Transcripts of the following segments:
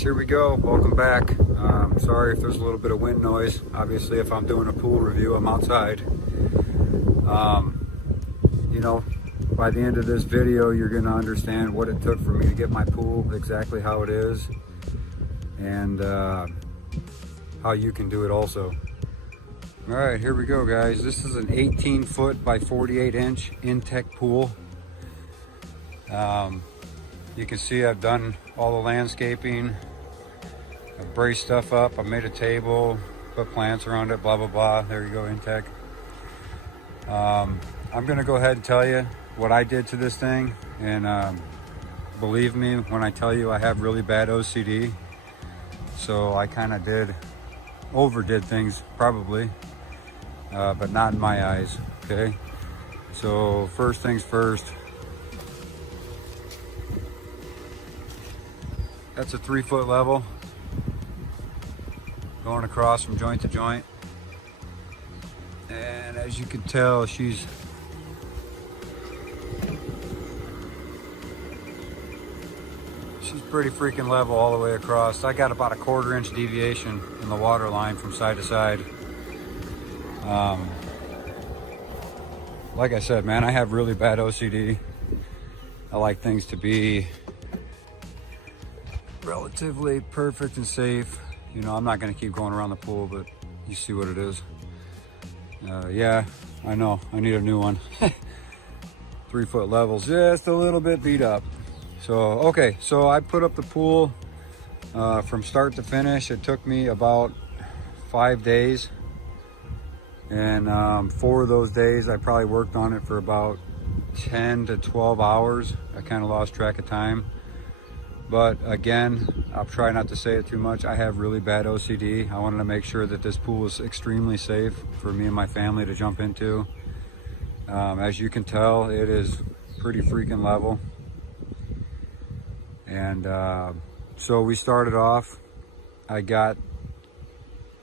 guys, here we go. Welcome back. Sorry if there's a little bit of wind noise. Obviously, if I'm doing a pool review, I'm outside. You know, by the end of this video, you're going to understand what it took for me to get my pool exactly how it is, and how you can do it also. All right, here we go, guys. This is an 18-foot by 48-inch Intex pool. You can see I've done all the landscaping. I've braced stuff up. I made a table, put plants around it, blah, blah, blah. There you go, Intex. I'm gonna go ahead and tell you what I did to this thing. And believe me when I tell you I have really bad OCD. So I kind of overdid things probably, but not in my eyes, okay? So first things first. That's a 3-foot level going across from joint to joint. And as you can tell, she's pretty freaking level all the way across. I got about a 1/4 inch deviation in the water line from side to side. Like I said, man, I have really bad OCD. I like things to be relatively perfect and safe. You know, I'm not going to keep going around the pool, but you see what it is. Yeah, I know, I need a new one. 3-foot levels, just a little bit beat up. So, okay, so I put up the pool from start to finish. It took me about 5 days. And 4 of those days, I probably worked on it for about 10 to 12 hours. I kind of lost track of time. But again, I'll try not to say it too much. I have really bad OCD. I wanted to make sure that this pool is extremely safe for me and my family to jump into. As you can tell, it is pretty freaking level. And so we started off. I got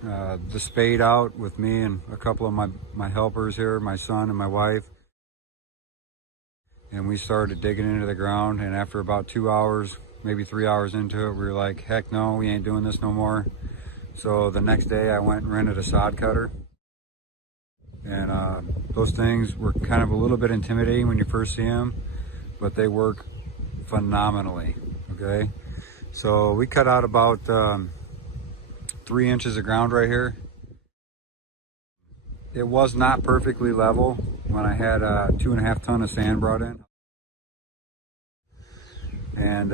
the spade out with me and a couple of my helpers here, my son and my wife. And we started digging into the ground, and after about 2 hours, maybe 3 hours into it, we were like, heck no, we ain't doing this no more. So the next day I went and rented a sod cutter. And those things were kind of a little bit intimidating when you first see them, but they work phenomenally, okay? So we cut out about 3 inches of ground right here. It was not perfectly level when I had 2.5 tons of sand brought in. And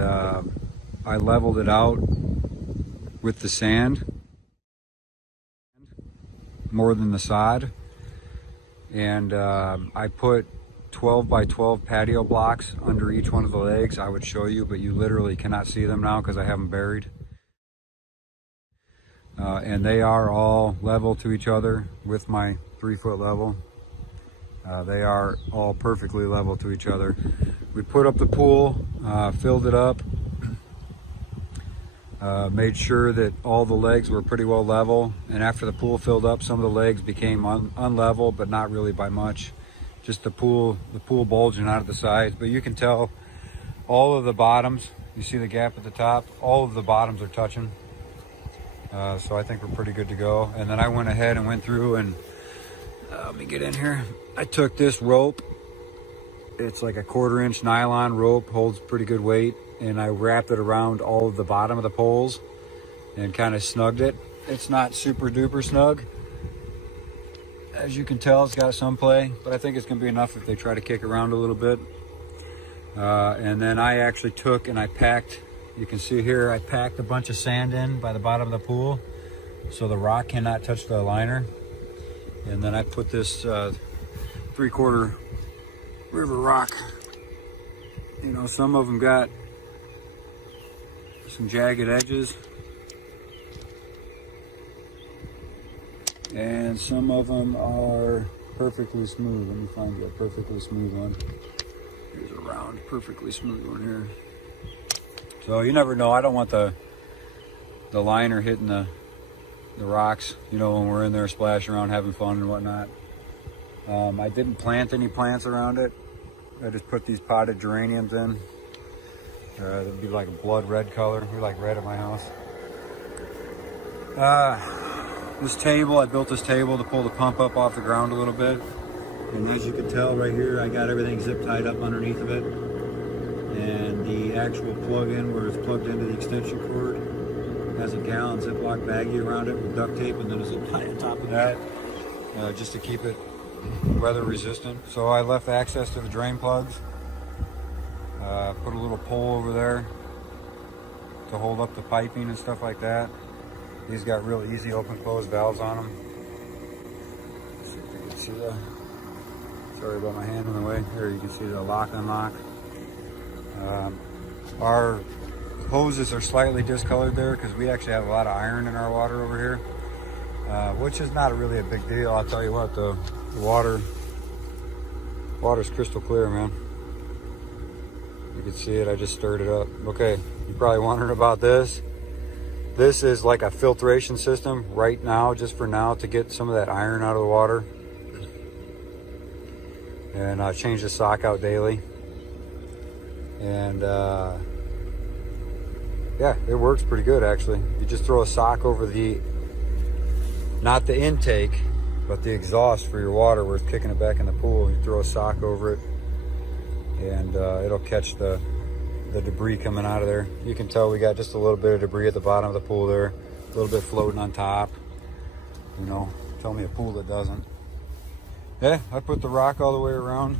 I leveled it out with the sand more than the sod. And I put 12 by 12 patio blocks under each one of the legs. I would show you, but you literally cannot see them now because I have them buried. And they are all level to each other with my 3-foot level. They are all perfectly level to each other. We put up the pool, filled it up, made sure that all the legs were pretty well level. And after the pool filled up, some of the legs became unlevel, but not really by much. Just the pool bulging out of the sides. But you can tell all of the bottoms, you see the gap at the top, all of the bottoms are touching. So I think we're pretty good to go. And then I went ahead and went through and let me get in here. I took this rope. It's like a 1/4 inch nylon rope, holds pretty good weight. And I wrapped it around all of the bottom of the poles and kind of snugged it. It's not super duper snug. As you can tell, it's got some play, but I think it's gonna be enough if they try to kick around a little bit. And then I actually took and I packed, you can see here, I packed a bunch of sand in by the bottom of the pool so the rock cannot touch the liner. And then I put this 3/4 river rock. You know, some of them got some jagged edges, and some of them are perfectly smooth. Let me find you a perfectly smooth one. Here's a round, perfectly smooth one here. So you never know. I don't want the liner hitting the rocks, you know, when we're in there splashing around having fun and whatnot. I didn't plant any plants around it. I just put these potted geraniums in. It'd be like a blood red color. We like red at my house. This table, I built this table to pull the pump up off the ground a little bit. And as you can tell right here, I got everything zip tied up underneath of it. And the actual plug-in where it's plugged into the extension cord has a gallon Ziploc baggie around it with duct tape, and then a zip tie on top of that, just to keep it weather resistant. So I left access to the drain plugs. Put a little pole over there to hold up the piping and stuff like that. These got real easy open close valves on them. Let's see if you can see that. Sorry about my hand in the way. Here you can see the lock unlock. Our hoses are slightly discolored there because we actually have a lot of iron in our water over here, which is not really a big deal. I'll tell you what, the water's crystal clear, man. You can see it, I just stirred it up. Okay, you're probably wondering about this. This is like a filtration system right now, just for now, to get some of that iron out of the water. And I change the sock out daily. And yeah, it works pretty good actually. You just throw a sock over the, not the intake, but the exhaust for your water where it's kicking it back in the pool. You throw a sock over it, and it'll catch the debris coming out of there. You can tell we got just a little bit of debris at the bottom of the pool there, a little bit floating on top. You know, tell me a pool that doesn't. Yeah, I put the rock all the way around.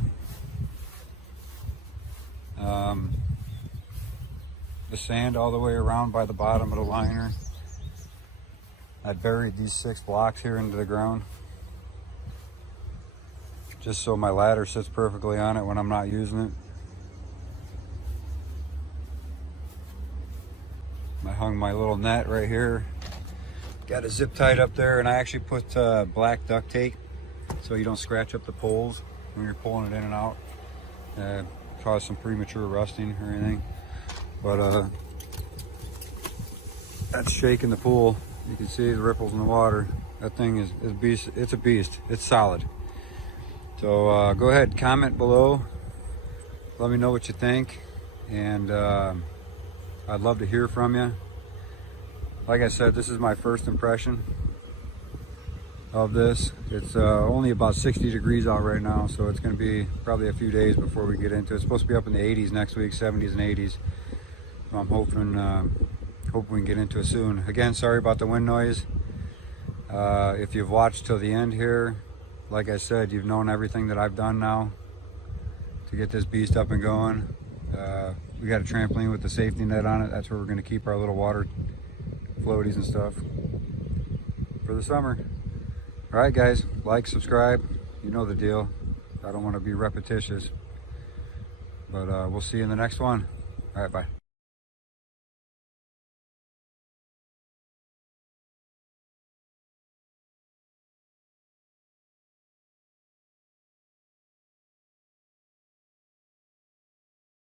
The sand all the way around by the bottom of the liner. I buried these 6 blocks here into the ground, just so my ladder sits perfectly on it when I'm not using it. I hung my little net right here. Got it zip tied up there, and I actually put black duct tape so you don't scratch up the poles when you're pulling it in and out. Cause some premature rusting or anything. But that's shaking the pool. You can see the ripples in the water. That thing is a beast. It's a beast. It's solid. So go ahead, comment below. Let me know what you think. And I'd love to hear from you. Like I said, this is my first impression of this. It's only about 60 degrees out right now, so it's going to be probably a few days before we get into it. It's supposed to be up in the 80s next week, 70s and 80s. So I'm hoping we can get into it soon. Again, sorry about the wind noise. If you've watched till the end here, like I said, you've known everything that I've done now to get this beast up and going. We got a trampoline with the safety net on it. That's where we're going to keep our little water floaties and stuff for the summer. All right, guys, like, subscribe. You know the deal. I don't want to be repetitious, but we'll see you in the next one. All right, bye.